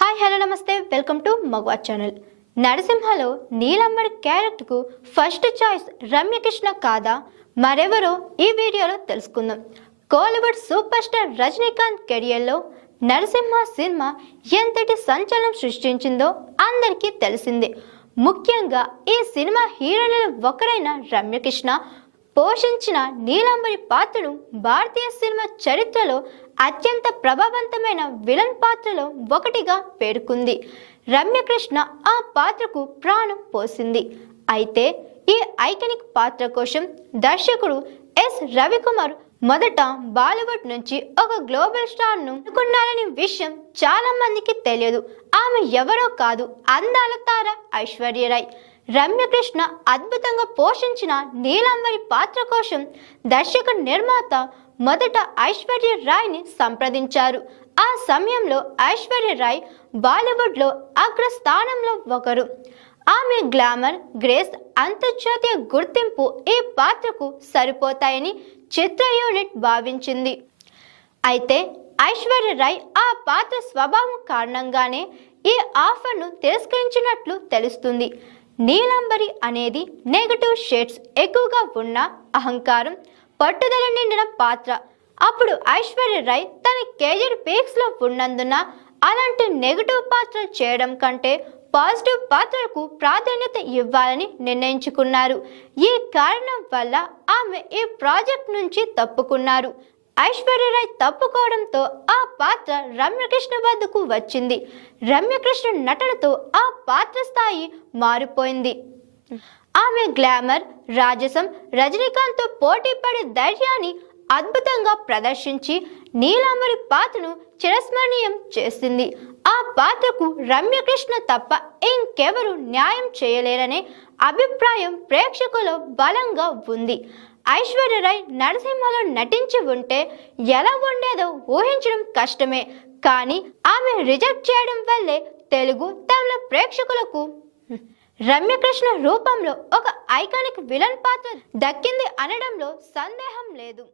Hi hello నమస్తే. Welcome to మగవా channel. నరసింహలో నీలమ్మడి క్యారెక్టర్కు ఫస్ట్ చాయిస్ రమ్యకృష్ణ కాదా? మరెవరో ఈ వీడియోలో తెలుసుకుందాం. కోలీవుడ్ సూపర్ స్టార్ రజనీకాంత్ కెరియర్లో నరసింహ సినిమా ఎంతటి సంచలనం సృష్టించిందో అందరికీ తెలిసిందే. ముఖ్యంగా ఈ సినిమా హీరోలలో ఒకరైన రమ్యకృష్ణ పోషించిన నీలాంబరి పాత్రను భారతీయ సినిమా చరిత్రలో అత్యంత ప్రభావవంతమైన విలన్ పాత్రలో ఒకటిగా పేర్కొంది. రమ్యకృష్ణ ఆ పాత్రకు ప్రాణం పోసింది. అయితే ఈ ఐకనిక్ పాత్ర కోసం దర్శకుడు ఎస్. రవికుమార్ మొదట బాలీవుడ్ నుంచి ఒక గ్లోబల్ స్టార్ను అనుకున్నారనే విషయం చాలా మందికి తెలియదు. ఆమె ఎవరో కాదు అందాల తార ఐశ్వర్యరాయ్. రమ్యకృష్ణ అద్భుతంగా పోషించిన నీలాంబరి పాత్ర కోసం దర్శక నిర్మాత మొదట ఐశ్వర్య రాయ్ని సంప్రదించారు. ఆ సమయంలో ఐశ్వర్య రాయ్ బాలీవుడ్లో అగ్రస్థానంలో ఒకరు. ఆమె గ్లామర్ గ్రేస్ అంతర్జాతీయ గుర్తింపు ఈ పాత్రకు సరిపోతాయని చిత్ర యూనిట్ భావించింది. అయితే ఐశ్వర్య రాయ్ ఆ పాత్ర స్వభావం కారణంగానే ఈ ఆఫర్ను తిరస్కరించినట్లు తెలుస్తుంది. నీలాంబరి అనేది నెగటివ్ షేడ్స్ ఎక్కువగా ఉన్న అహంకారం పట్టుదల నిండిన పాత్ర. అప్పుడు ఐశ్వర్య రాయ్ తన కెరియర్ పీక్స్లో ఉన్నందున అలాంటి నెగటివ్ పాత్రలు చేయడం కంటే పాజిటివ్ పాత్రలకు ప్రాధాన్యత ఇవ్వాలని నిర్ణయించుకున్నారు. ఈ కారణం వల్ల ఆమె ఈ ప్రాజెక్ట్ నుంచి తప్పుకున్నారు. ఐశ్వర్యరాయ్ తప్పుకోవడంతో ఆ పాత్ర రమ్యకృష్ణ వద్దకు వచ్చింది. రమ్యకృష్ణ నటనతో ఆ పాత్ర స్థాయి మారిపోయింది. ఆమె గ్లామర్ రాజసం రజనీకాంత్తో పోటీ పడే ధైర్యాన్ని అద్భుతంగా ప్రదర్శించి నీలాంబరి పాత్రను చిరస్మరణీయం చేసింది. ఆ పాత్రకు రమ్యకృష్ణ తప్ప ఇంకెవరు న్యాయం చేయలేరనే అభిప్రాయం ప్రేక్షకుల బలంగా ఉంది. ఐశ్వర్యరాయ్ నరసింహలో నటించి ఉంటే ఎలా ఉండేదో ఊహించడం కష్టమే. కానీ ఆమె రిజెక్ట్ చేయడం వల్లే తెలుగు తమిళ ప్రేక్షకులకు రమ్యకృష్ణ రూపంలో ఒక ఐకానిక్ విలన్ పాత్ర దక్కింది అనడంలో సందేహం లేదు.